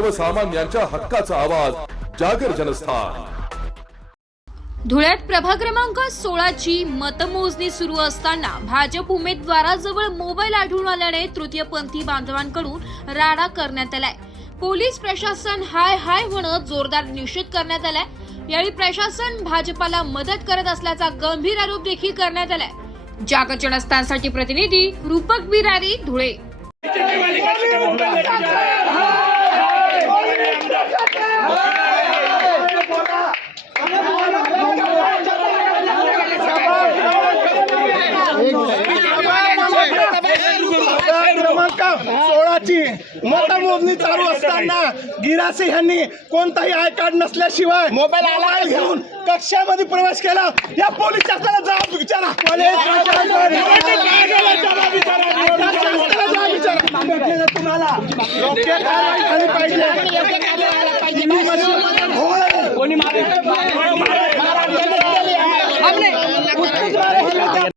सर्वसामान्यांच्या हक्काचा आवाज जागर जनस्थान। धुळ्यात प्रभाग क्रमांक 16 ची मतमोजणी सुरू असताना भाजप उमेदवाराजवळ मोबाईल आढळून आल्याने तृतीयपंथी बांधवांकडून राडा करण्यात आलाय। पोलीस प्रशासन हाय हाय म्हणत जोरदार निषेध करण्यात आलाय। यावेळी प्रशासन भाजपाला मदत करत असल्याचा गंभीर आरोप देखील करण्यात आलाय। जागर जनस्थानसाठी प्रतिनिधी रूपक बिरारी, धुळे। क्रमांक 16 ची मतमोजणी चालू असताना गिरासे यांनी कोणताही आय कार्ड नसल्याशिवाय मोबाईल घेऊन कक्षामध्ये प्रवेश केला। या पोलीस शासनाला जबाब विचारा। तुम्हाला योग्य कारवाई झाली पाहिजे।